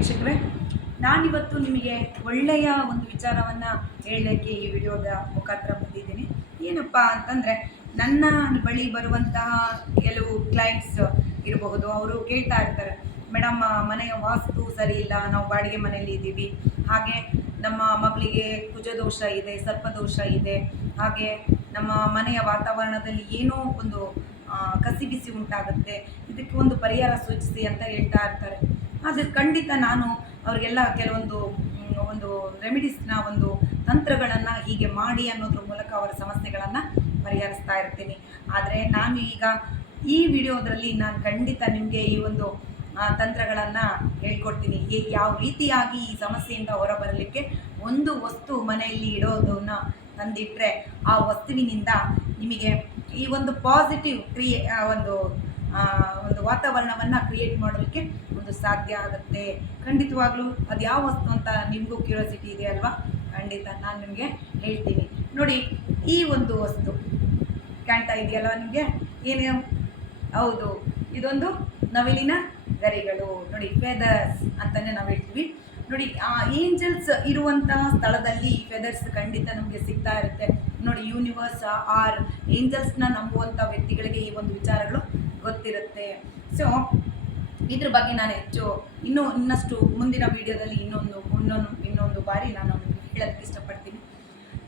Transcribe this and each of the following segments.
ವೀಕ್ಷಕರೇ, ನಾನಿವತ್ತು ನಿಮಗೆ ಒಳ್ಳೆಯ ಒಂದು ವಿಚಾರವನ್ನು ಹೇಳಲಿಕ್ಕೆ ಈ ವಿಡಿಯೋದ ಮುಖಾಂತರ ಬಂದಿದ್ದೀನಿ. ಏನಪ್ಪ ಅಂತಂದರೆ, ನನ್ನ ಬಳಿ ಬರುವಂತಹ ಕೆಲವು ಕ್ಲೈಂಟ್ಸ್ ಇರಬಹುದು, ಅವರು ಕೇಳ್ತಾ ಇರ್ತಾರೆ ಮೇಡಮ್ ಮನೆಯ ವಾಸ್ತು ಸರಿ ಇಲ್ಲ, ನಾವು ಬಾಡಿಗೆ ಮನೆಯಲ್ಲಿ ಇದ್ದೀವಿ. ಹಾಗೆ ನಮ್ಮ ಮಗಳಿಗೆ ಕುಜದೋಷ ಇದೆ, ಸರ್ಪದೋಷ ಇದೆ. ಹಾಗೆ ನಮ್ಮ ಮನೆಯ ವಾತಾವರಣದಲ್ಲಿ ಏನೋ ಒಂದು ಕಸಿ ಬಿಸಿ ಉಂಟಾಗುತ್ತೆ. ಇದಕ್ಕೆ ಒಂದು ಪರಿಹಾರ ಸೂಚಿಸಿ ಅಂತ ಹೇಳ್ತಾ ಇರ್ತಾರೆ. ಆದರೆ ಖಂಡಿತ ನಾನು ಅವರಿಗೆಲ್ಲ ಕೆಲವೊಂದು ಒಂದು ರೆಮಿಡೀಸ್ನ ಒಂದು ತಂತ್ರಗಳನ್ನು ಹೀಗೆ ಮಾಡಿ ಅನ್ನೋದ್ರ ಮೂಲಕ ಅವರ ಸಮಸ್ಯೆಗಳನ್ನು ಪರಿಹರಿಸ್ತಾ ಇರ್ತೀನಿ. ಆದರೆ ನಾನು ಈಗ ಈ ವಿಡಿಯೋದಲ್ಲಿ ನಾನು ಖಂಡಿತ ನಿಮಗೆ ಈ ಒಂದು ತಂತ್ರಗಳನ್ನು ಹೇಳ್ಕೊಡ್ತೀನಿ. ಯಾವ ರೀತಿಯಾಗಿ ಈ ಸಮಸ್ಯೆಯಿಂದ ಹೊರಬರಲಿಕ್ಕೆ ಒಂದು ವಸ್ತು ಮನೆಯಲ್ಲಿ ಇಡೋದನ್ನು ತಂದಿಟ್ಟರೆ ಆ ವಸ್ತುವಿನಿಂದ ನಿಮಗೆ ಈ ಒಂದು ಪಾಸಿಟಿವ್ ಕ್ರಿಯೆ ಒಂದು ಒಂದು ವಾತಾವರಣವನ್ನು ಕ್ರಿಯೇಟ್ ಮಾಡೋದಕ್ಕೆ ಸಾಧ್ಯ ಆಗುತ್ತೆ. ಖಂಡಿತವಾಗ್ಲೂ ಅದು ಯಾವ ವಸ್ತು ಅಂತ ನಿಮಗೂ ಕ್ಯೂರಿಯಾಸಿಟಿ ಇದೆ ಅಲ್ವಾ? ಖಂಡಿತ ನಾನು ನಿಮಗೆ ಹೇಳ್ತೀನಿ. ನೋಡಿ, ಈ ಒಂದು ವಸ್ತು ಕಾಣ್ತಾ ಇದೆಯಲ್ವ ನಿಮಗೆ? ಏನು ಹೌದು, ಇದೊಂದು ನವಿಲಿನ ಗರಿಗಳು. ನೋಡಿ ಫೆದರ್ಸ್ ಅಂತಲೇ ನಾವು ಹೇಳ್ತೀವಿ. ನೋಡಿ, ಆ ಏಂಜಲ್ಸ್ ಇರುವಂತಹ ಸ್ಥಳದಲ್ಲಿ ಈ ಫೆದರ್ಸ್ ಖಂಡಿತ ನಮಗೆ ಸಿಗ್ತಾ ಇರುತ್ತೆ. ನೋಡಿ ಯೂನಿವರ್ಸ್ ಆರ್ ಏಂಜಲ್ಸ್ನ ನಂಬುವಂಥ ವ್ಯಕ್ತಿಗಳಿಗೆ ಈ ಒಂದು ವಿಚಾರಗಳು ಗೊತ್ತಿರುತ್ತೆ. ಸೊ ಇದ್ರ ಬಗ್ಗೆ ನಾನು ಹೆಚ್ಚು ಇನ್ನೂ ಇನ್ನಷ್ಟು ಮುಂದಿನ ವಿಡಿಯೋದಲ್ಲಿ ಇನ್ನೊಂದು ಇನ್ನೊಂದು ಇನ್ನೊಂದು ಬಾರಿ ನಾನು ಹೇಳೋದಕ್ಕೆ ಇಷ್ಟಪಡ್ತೀನಿ.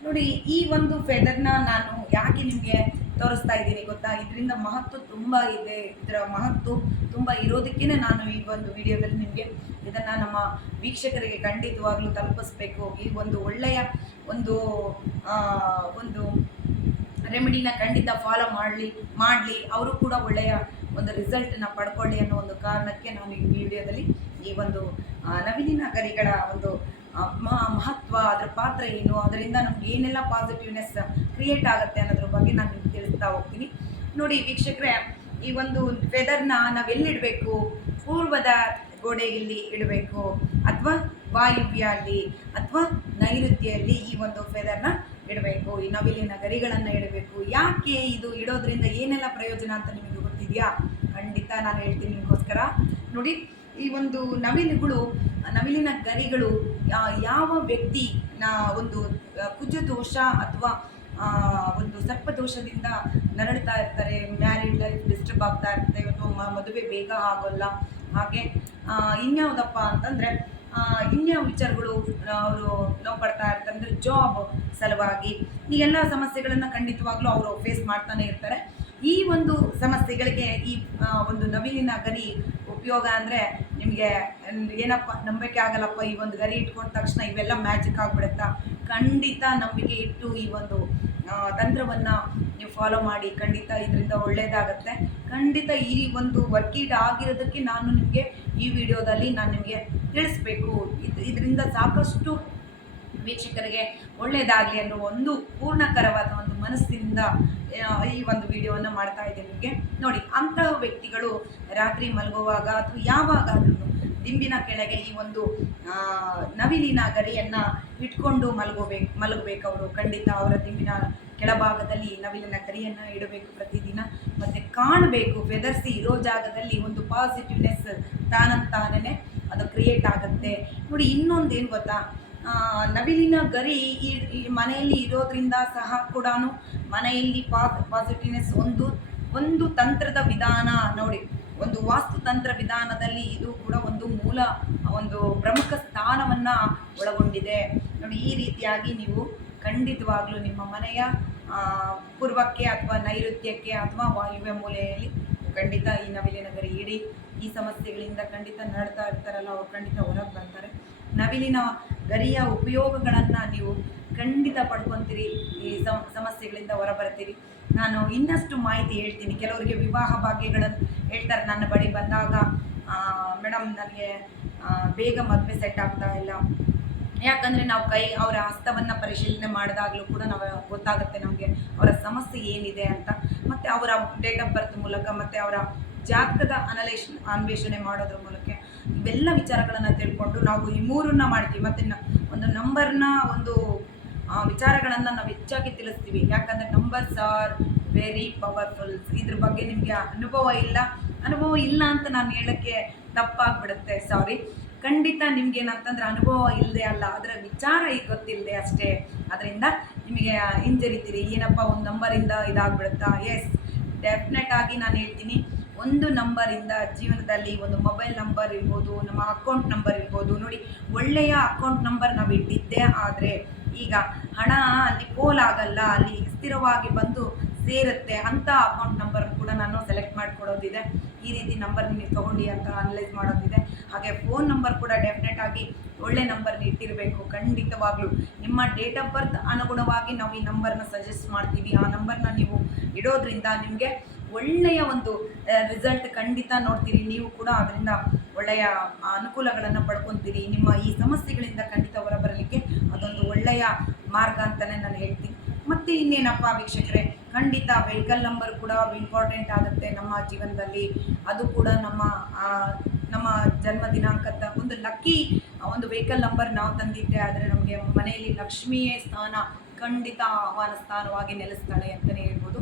ನೋಡಿ, ಈ ಒಂದು ಫೆದರ್ನ ನಾನು ಯಾಕೆ ನಿಮಗೆ ತೋರಿಸ್ತಾ ಇದ್ದೀನಿ ಗೊತ್ತಾ? ಇದರಿಂದ ಮಹತ್ವ ತುಂಬ ಇದೆ. ಇದರ ಮಹತ್ವ ತುಂಬ ಇರೋದಕ್ಕೇ ನಾನು ಈ ಒಂದು ವಿಡಿಯೋದಲ್ಲಿ ನಿಮಗೆ ಇದನ್ನು ನಮ್ಮ ವೀಕ್ಷಕರಿಗೆ ಖಂಡಿತವಾಗ್ಲೂ ತಲುಪಿಸ್ಬೇಕು. ಈ ಒಂದು ಒಳ್ಳೆಯ ಒಂದು ಒಂದು ರೆಮಿಡಿನ ಖಂಡಿತ ಫಾಲೋ ಮಾಡಲಿ ಮಾಡಲಿ. ಅವರು ಕೂಡ ಒಳ್ಳೆಯ ಒಂದು ರಿಸಲ್ಟನ್ನ ಪಡ್ಕೊಳ್ಳಿ ಅನ್ನೋ ಒಂದು ಕಾರಣಕ್ಕೆ ನಾನು ಈ ವಿಡಿಯೋದಲ್ಲಿ ಈ ಒಂದು ನವೀನ ಗರಿಗಳ ಒಂದು ಮಹತ್ವ, ಅದರ ಪಾತ್ರ ಏನು, ಅದರಿಂದ ನಮ್ಗೆ ಏನೆಲ್ಲ ಪಾಸಿಟಿವ್ನೆಸ್ ಕ್ರಿಯೇಟ್ ಆಗುತ್ತೆ ಅನ್ನೋದ್ರ ಬಗ್ಗೆ ನಾನು ನಿಮ್ಗೆ ತಿಳಿಸ್ತಾ ಹೋಗ್ತೀನಿ. ನೋಡಿ ವೀಕ್ಷಕರೇ, ಈ ಒಂದು ಫೆದರ್ನ ನಾವೆಲ್ಲಿಡಬೇಕು ಪೂರ್ವದ ಗೋಡೆಯಲ್ಲಿ ಇಡಬೇಕು? ಅಥವಾ ವಾಯುವ್ಯಲ್ಲಿ ಅಥವಾ ನೈಋತ್ಯಲ್ಲಿ ಈ ಒಂದು ಫೆದರ್ನ ಇಡಬೇಕು, ಈ ನವಿಲಿನ ಗರಿಗಳನ್ನು ಇಡಬೇಕು. ಯಾಕೆ ಇದು ಇಡೋದ್ರಿಂದ ಏನೆಲ್ಲ ಪ್ರಯೋಜನ ಅಂತ ನಿಮಗೆ ಗೊತ್ತಿದೆಯಾ ಖಂಡಿತ ನಾನು ಹೇಳ್ತೀನಿ ನಿಮಗೋಸ್ಕರ. ನೋಡಿ, ಈ ಒಂದು ನವಿಲುಗಳು, ನವಿಲಿನ ಗರಿಗಳು ಯಾವ ವ್ಯಕ್ತಿ ನಾ ಒಂದು ಕುಜ ದೋಷ ಅಥವಾ ಒಂದು ಒಂದು ಸರ್ಪದೋಷದಿಂದ ನರಳ್ತಾ ಇರ್ತಾರೆ ಮ್ಯಾರಿಡ್ ಲೈಫ್ ಡಿಸ್ಟರ್ಬ್ ಆಗ್ತಾ ಇರುತ್ತೆ ಅಥವಾ ಮದುವೆ ಬೇಗ ಆಗೋಲ್ಲ. ಹಾಗೆ ಇನ್ಯಾವುದಪ್ಪ ಅಂತಂದರೆ ಇನ್ಯಾವ ವಿಚಾರಗಳು ಅವರು ನೋವು ಪಡ್ತಾ ಇರ್ತಾರೆ ಅಂದರೆ ಜಾಬ್ ಸಲುವಾಗಿ ಈ ಎಲ್ಲ ಸಮಸ್ಯೆಗಳನ್ನು ಖಂಡಿತವಾಗ್ಲೂ ಅವರು ಫೇಸ್ ಮಾಡ್ತಾನೆ ಇರ್ತಾರೆ. ಈ ಒಂದು ಸಮಸ್ಯೆಗಳಿಗೆ ಈ ಒಂದು ನವಿಲಿನ ಗರಿ ಉಪಯೋಗ ಅಂದರೆ ನಿಮಗೆ ಏನಪ್ಪ ನಂಬಿಕೆ ಆಗಲ್ಲಪ್ಪ, ಈ ಒಂದು ಗರಿ ಇಟ್ಕೊಂಡ ತಕ್ಷಣ ಇವೆಲ್ಲ ಮ್ಯಾಜಿಕ್ ಆಗಿಬಿಡುತ್ತಾ? ಖಂಡಿತ ನಂಬಿಕೆ ಇಟ್ಟು ಈ ಒಂದು ತಂತ್ರವನ್ನು ನೀವು ಫಾಲೋ ಮಾಡಿ, ಖಂಡಿತ ಇದರಿಂದ ಒಳ್ಳೆಯದಾಗತ್ತೆ ಖಂಡಿತ ಈ ಒಂದು ವರ್ಕೀಟ್ ಆಗಿರೋದಕ್ಕೆ ನಾನು ನಿಮಗೆ ಈ ವಿಡಿಯೋದಲ್ಲಿ ನಾನು ನಿಮಗೆ ತಿಳಿಸ್ಬೇಕು. ಇದು, ಇದರಿಂದ ಸಾಕಷ್ಟು ವೀಕ್ಷಕರಿಗೆ ಒಳ್ಳೆಯದಾಗಲಿ ಅನ್ನೋ ಒಂದು ಪೂರ್ಣಕರವಾದ ಒಂದು ಮನಸ್ಸಿನಿಂದ ಈ ಒಂದು ವಿಡಿಯೋವನ್ನು ಮಾಡ್ತಾ ಇದ್ದೀನಿ ನಿಮಗೆ. ನೋಡಿ, ಅಂತಹ ವ್ಯಕ್ತಿಗಳು ರಾತ್ರಿ ಮಲಗುವಾಗ ಅಥವಾ ಯಾವಾಗಾದ್ರೂ ದಿಂಬಿನ ಕೆಳಗೆ ಈ ಒಂದು ನವಿಲಿನ ಗರಿಯನ್ನು ಇಟ್ಕೊಂಡು ಮಲಗೋಬೇಕು ಮಲಗಬೇಕು ಅವರು ಖಂಡಿತ ಅವರ ದಿಂಬಿನ ಕೆಳಭಾಗದಲ್ಲಿ ನವಿಲಿನ ಗರಿಯನ್ನು ಇಡಬೇಕು ಪ್ರತಿದಿನ. ಮತ್ತು ಕಾಣಬೇಕು, ಬೆದರ್ಸಿ ಇರೋ ಜಾಗದಲ್ಲಿ ಒಂದು ಪಾಸಿಟಿವ್ನೆಸ್ ತಾನಂತಾನೇ ಅದು ಕ್ರಿಯೇಟ್ ಆಗುತ್ತೆ. ನೋಡಿ ಇನ್ನೊಂದು ಏನು ಗೊತ್ತಾ? ನವಿಲಿನ ಗರಿ ಈ ಮನೆಯಲ್ಲಿ ಇರೋದ್ರಿಂದ ಸಹ ಕೂಡ ಮನೆಯಲ್ಲಿ ಪಾಸ್, ಪಾಸಿಟಿವ್ನೆಸ್ ಒಂದು ಒಂದು ತಂತ್ರದ ವಿಧಾನ ನೋಡಿ, ಒಂದು ವಾಸ್ತುತಂತ್ರ ವಿಧಾನದಲ್ಲಿ ಇದು ಕೂಡ ಒಂದು ಮೂಲ, ಒಂದು ಪ್ರಮುಖ ಸ್ಥಾನವನ್ನು ಒಳಗೊಂಡಿದೆ. ನೋಡಿ, ಈ ರೀತಿಯಾಗಿ ನೀವು ಖಂಡಿತವಾಗ್ಲೂ ನಿಮ್ಮ ಮನೆಯ ಪೂರ್ವಕ್ಕೆ ಅಥವಾ ನೈಋತ್ಯಕ್ಕೆ ಅಥವಾ ವಾಯುವ್ಯ ಮೂಲೆಯಲ್ಲಿ ಖಂಡಿತ ಈ ನವಿಲಿನ ಗರಿ ಇಡಿ. ಈ ಸಮಸ್ಯೆಗಳಿಂದ ಖಂಡಿತ ನಡ್ತಾ ಇರ್ತಾರಲ್ಲ, ಅವ್ರು ಖಂಡಿತ ಹೊರಗೆ ಬರ್ತಾರೆ. ನವಿಲಿನ ಗರಿಯ ಉಪಯೋಗಗಳನ್ನು ನೀವು ಖಂಡಿತ ಪಡ್ಕೊತೀರಿ, ಈ ಸಮ, ಸಮಸ್ಯೆಗಳಿಂದ ಹೊರಬರ್ತೀರಿ. ನಾನು ಇನ್ನಷ್ಟು ಮಾಹಿತಿ ಹೇಳ್ತೀನಿ. ಕೆಲವರಿಗೆ ವಿವಾಹ ಭಾಗ್ಯಗಳನ್ನು ಹೇಳ್ತಾರೆ. ನನ್ನ ಬಳಿ ಬಂದಾಗ ಮೇಡಮ್ ನನಗೆ ಬೇಗ ಮದುವೆ ಸೆಟ್ ಆಗ್ತಾ ಇಲ್ಲ. ಯಾಕಂದರೆ ನಾವು ಕೈ, ಅವರ ಹಸ್ತವನ್ನು ಪರಿಶೀಲನೆ ಮಾಡಿದಾಗಲೂ ಕೂಡ ನಾವು ಗೊತ್ತಾಗುತ್ತೆ ನಮಗೆ ಅವರ ಸಮಸ್ಯೆ ಏನಿದೆ ಅಂತ. ಮತ್ತು ಅವರ ಡೇಟ್ ಆಫ್ ಬರ್ತ್ ಮೂಲಕ, ಮತ್ತು ಅವರ ಜಾತಕದ ಅನಲೈಷನ್ ಅನ್ವೇಷಣೆ ಮಾಡೋದ್ರ ಮೂಲಕ ಇವೆಲ್ಲ ವಿಚಾರಗಳನ್ನು ತಿಳ್ಕೊಂಡು ನಾವು ಈ ಮೂರನ್ನ ಮಾಡ್ತೀವಿ. ಮತ್ತು ಒಂದು ನಂಬರ್ನ ಒಂದು ವಿಚಾರಗಳನ್ನು ನಾವು ಹೆಚ್ಚಾಗಿ ತಿಳಿಸ್ತೀವಿ. ಯಾಕಂದರೆ ನಂಬರ್ಸ್ ಆರ್ ವೆರಿ ಪವರ್ಫುಲ್ ಇದ್ರ ಬಗ್ಗೆ ನಿಮಗೆ ಅನುಭವ ಇಲ್ಲ. ಅನುಭವ ಇಲ್ಲ ಅಂತ ನಾನು ಹೇಳೋಕ್ಕೆ ತಪ್ಪಾಗ್ಬಿಡುತ್ತೆ. ಸಾರಿ ಖಂಡಿತ ನಿಮ್ಗೆ ಏನಂತಂದ್ರೆ ಅನುಭವ ಇಲ್ಲದೆ ಅಲ್ಲ. ಅದರ ವಿಚಾರ ಈಗ ಗೊತ್ತಿಲ್ಲದೆ ಅಷ್ಟೇ. ಅದರಿಂದ ನಿಮಗೆ ಹಿಂಜರಿತೀರಿ. ಏನಪ್ಪ ಒಂದು ನಂಬರಿಂದ ಇದಾಗ್ಬಿಡುತ್ತಾ? ಎಸ್ ಡೆಫಿನೆಟ್ ಆಗಿ ನಾನು ಹೇಳ್ತೀನಿ. ಒಂದು ನಂಬರಿಂದ ಜೀವನದಲ್ಲಿ ಒಂದು ಮೊಬೈಲ್ ನಂಬರ್ ಇರ್ಬೋದು, ನಮ್ಮ ಅಕೌಂಟ್ ನಂಬರ್ ಇರ್ಬೋದು. ನೋಡಿ, ಒಳ್ಳೆಯ ಅಕೌಂಟ್ ನಂಬರ್ ನಾವು ಇಟ್ಟಿದ್ದೇ, ಆದರೆ ಈಗ ಹಣ ಅಲ್ಲಿ ಪೋಲಾಗಲ್ಲ ಅಲ್ಲಿ ಸ್ಥಿರವಾಗಿ ಬಂದು ಸೇರುತ್ತೆ ಅಂತ ಅಕೌಂಟ್ ನಂಬರ್ ಕೂಡ ನಾನು ಸೆಲೆಕ್ಟ್ ಮಾಡಿಕೊಡೋದಿದೆ. ಈ ರೀತಿ ನಂಬರ್ ನೀವು ತೊಗೊಂಡು ಅಂತ ಅನಲೈಸ್ ಮಾಡೋದಿದೆ. ಹಾಗೆ ಫೋನ್ ನಂಬರ್ ಕೂಡ ಡೆಫಿನೆಟ್ ಆಗಿ ಒಳ್ಳೆ ನಂಬರ್ನ ಇಟ್ಟಿರಬೇಕು. ಖಂಡಿತವಾಗ್ಲೂ ನಿಮ್ಮ ಡೇಟ್ ಆಫ್ ಬರ್ತ್ ಅನುಗುಣವಾಗಿ ನಾವು ಈ ನಂಬರ್ನ ಸಜೆಸ್ಟ್ ಮಾಡ್ತೀವಿ. ಆ ನಂಬರ್ನ ನೀವು ಇಡೋದ್ರಿಂದ ನಿಮಗೆ ಒಳ್ಳೆಯ ಒಂದು ರಿಸಲ್ಟ್ ಖಂಡಿತ ನೋಡ್ತೀರಿ. ನೀವು ಕೂಡ ಅದರಿಂದ ಒಳ್ಳೆಯ ಅನುಕೂಲಗಳನ್ನು ಪಡ್ಕೊತೀರಿ. ನಿಮ್ಮ ಈ ಸಮಸ್ಯೆಗಳಿಂದ ಖಂಡಿತ ಹೊರಬರಲಿಕ್ಕೆ ಅದೊಂದು ಒಳ್ಳೆಯ ಮಾರ್ಗ ಅಂತಲೇ ನಾನು ಹೇಳ್ತೀನಿ. ಮತ್ತು ಇನ್ನೇನಪ್ಪ ವೀಕ್ಷಕರೇ, ಖಂಡಿತ ವೆಹಿಕಲ್ ನಂಬರ್ ಕೂಡ ಇಂಪಾರ್ಟೆಂಟ್ ಆಗುತ್ತೆ ನಮ್ಮ ಜೀವನದಲ್ಲಿ. ಅದು ಕೂಡ ನಮ್ಮ ನಮ್ಮ ಜನ್ಮ ದಿನಾಂಕದ ಒಂದು ಲಕ್ಕಿ ಒಂದು ವೆಹಿಕಲ್ ನಂಬರ್ ನಾವು ತಂದಿದ್ದೆ. ಆದರೆ ನಮಗೆ ಮನೆಯಲ್ಲಿ ಲಕ್ಷ್ಮಿಯೇ ಸ್ಥಾನ ಖಂಡಿತ ಆಹ್ವಾನ ಸ್ಥಾನವಾಗಿ ನೆಲೆಸ್ತಾಳೆ ಅಂತಲೇ ಹೇಳ್ಬೋದು.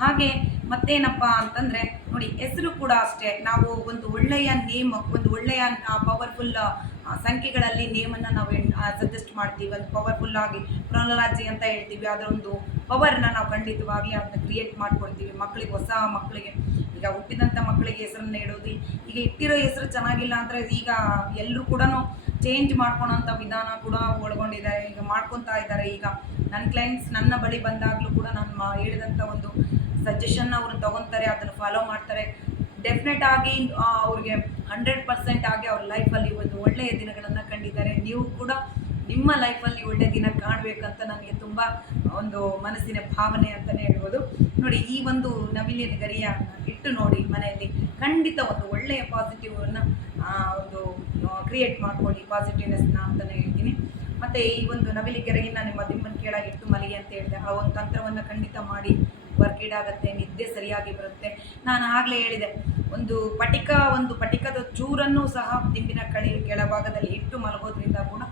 ಹಾಗೆ ಮತ್ತೇನಪ್ಪ ಅಂತಂದರೆ ನೋಡಿ ಹೆಸರು ಕೂಡ ಅಷ್ಟೇ. ನಾವು ಒಂದು ಒಳ್ಳೆಯ ನೇಮ್, ಒಂದು ಒಳ್ಳೆಯ ಪವರ್ಫುಲ್ ಸಂಖ್ಯೆಗಳಲ್ಲಿ ನೇಮನ್ನು ನಾವು ಸಜೆಸ್ಟ್ ಮಾಡ್ತೀವಿ. ಒಂದು ಪವರ್ಫುಲ್ ಆಗಿ ಪ್ರೊನಲಾಜಿ ಅಂತ ಹೇಳ್ತೀವಿ. ಅದರ ಒಂದು ಪವರ್ನ ನಾವು ಖಂಡಿತವಾಗಿ ಅದನ್ನ ಕ್ರಿಯೇಟ್ ಮಾಡ್ಕೊಳ್ತೀವಿ ಮಕ್ಕಳಿಗೆ ಹೊಸ ಮಕ್ಕಳಿಗೆ ಈಗ ಹುಟ್ಟಿದಂಥ ಮಕ್ಕಳಿಗೆ ಹೆಸರನ್ನ ಇಡೋದು ಈಗ ಇಟ್ಟಿರೋ ಹೆಸರು ಚೆನ್ನಾಗಿಲ್ಲ ಅಂದರೆ ಈಗ ಎಲ್ಲರೂ ಕೂಡ ಚೇಂಜ್ ಮಾಡ್ಕೊಳೋಂಥ ವಿಧಾನ ಕೂಡ ಒಳಗೊಂಡಿದ್ದಾರೆ. ಈಗ ಮಾಡ್ಕೊತಾ ಇದ್ದಾರೆ. ಈಗ ನನ್ನ ಕ್ಲೈಂಟ್ಸ್ ನನ್ನ ಬಳಿ ಬಂದಾಗಲೂ ಕೂಡ ನಾನು ಹೇಳಿದಂಥ ಒಂದು ಸಜೆಷನ್ನ ಅವರು ತಗೊತಾರೆ, ಅದನ್ನು ಫಾಲೋ ಮಾಡ್ತಾರೆ. ಡೆಫಿನೆಟ್ ಆಗಿ ಅವ್ರಿಗೆ ಹಂಡ್ರೆಡ್ ಪರ್ಸೆಂಟ್ ಆಗಿ ಅವ್ರ ಲೈಫಲ್ಲಿ ಒಂದು ಒಳ್ಳೆಯ ದಿನಗಳನ್ನು ಕಂಡಿದ್ದಾರೆ. ನೀವು ಕೂಡ ನಿಮ್ಮ ಲೈಫಲ್ಲಿ ಒಳ್ಳೆಯ ದಿನ ಕಾಣಬೇಕಂತ ನನಗೆ ತುಂಬ ಒಂದು ಮನಸ್ಸಿನ ಭಾವನೆ ಅಂತಲೇ ಹೇಳ್ಬೋದು. ನೋಡಿ, ಈ ಒಂದು ನವಿಲಿನ ಗರಿಯ ಇಟ್ಟು ನೋಡಿ ಮನೆಯಲ್ಲಿ ಖಂಡಿತ ಒಂದು ಒಳ್ಳೆಯ ಪಾಸಿಟಿವನ್ನು ಒಂದು ಕ್ರಿಯೇಟ್ ಮಾಡ್ಕೊಳ್ಳಿ ಪಾಸಿಟಿವ್ನೆಸ್ನ ಅಂತಲೇ ಹೇಳ್ತೀನಿ. ಮತ್ತು ಈ ಒಂದು ನವಿಲಿ ಗೆರೆಯನ್ನು ನಿಮ್ಮ ದಿಮ್ಮನ ಕೆಳಗೆ ಇಟ್ಟು ಮಲಗಿ ಅಂತ ಹೇಳಿದೆ, ಆ ಒಂದು ತಂತ್ರವನ್ನು ಖಂಡಿತ ಮಾಡಿ ವರ್ಕಿಡ್ ಆಗುತ್ತೆ ನಿದ್ದೆ ಸರಿಯಾಗಿ ಬರುತ್ತೆ. ನಾನು ಆಗಲೇ ಹೇಳಿದೆ, ಒಂದು ಪಟಿಕ, ಒಂದು ಪಟಿಕದ ಚೂರನ್ನು ಸಹ ದಿಂಬಿನ ಕಳಿ ಕೆಳಭಾಗದಲ್ಲಿ ಇಟ್ಟು ಮಲಗೋದ್ರಿಂದ ಕೂಡ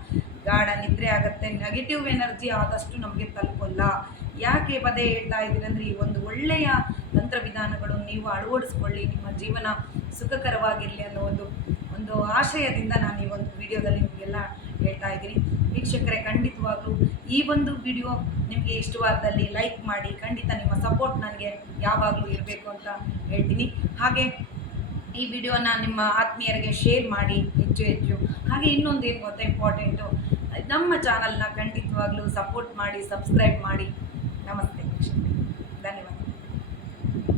ಗಾಢ ನಿದ್ರೆ ಆಗುತ್ತೆ. ನೆಗೆಟಿವ್ ಎನರ್ಜಿ ಆದಷ್ಟು ನಮಗೆ ತಲುಪಲ್ಲ. ಯಾಕೆ ಪದೇ ಹೇಳ್ತಾ ಇದ್ದೀನಿ ಅಂದರೆ, ಈ ಒಂದು ಒಳ್ಳೆಯ ತಂತ್ರವಿಧಾನಗಳು ನೀವು ಅಳವಡಿಸ್ಕೊಳ್ಳಿ. ನಿಮ್ಮ ಜೀವನ ಸುಖಕರವಾಗಿರಲಿ ಅನ್ನೋ ಒಂದು ಒಂದು ಆಶಯದಿಂದ ನಾನು ಈ ಒಂದು ವಿಡಿಯೋದಲ್ಲಿ ನಿಮಗೆಲ್ಲ ಹೇಳ್ತಾ ಇದ್ದೀನಿ. ವೀಕ್ಷಕರೇ, ಖಂಡಿತವಾಗ್ಲೂ ಈ ಒಂದು ವಿಡಿಯೋ ನಿಮಗೆ ಇಷ್ಟವಾದಲ್ಲಿ ಲೈಕ್ ಮಾಡಿ, ಖಂಡಿತ ನಿಮ್ಮ ಸಪೋರ್ಟ್ ನನಗೆ ಯಾವಾಗಲೂ ಇರಬೇಕು ಅಂತ ಹೇಳ್ತೀನಿ. ಹಾಗೆ ಈ ವಿಡಿಯೋನ ನಿಮ್ಮ ಆತ್ಮೀಯರಿಗೆ ಶೇರ್ ಮಾಡಿ, ಹೆಚ್ಚು ಹೆಚ್ಚು. ಹಾಗೆ ಇನ್ನೊಂದು ಏನು ಗೊತ್ತಾ ಇಂಪಾರ್ಟೆಂಟು, ನಮ್ಮ ಚಾನಲ್ನ ಖಂಡಿತವಾಗ್ಲೂ ಸಪೋರ್ಟ್ ಮಾಡಿ, ಸಬ್ಸ್ಕ್ರೈಬ್ ಮಾಡಿ. ನಮಸ್ತೆ ಧನ್ಯವಾದ.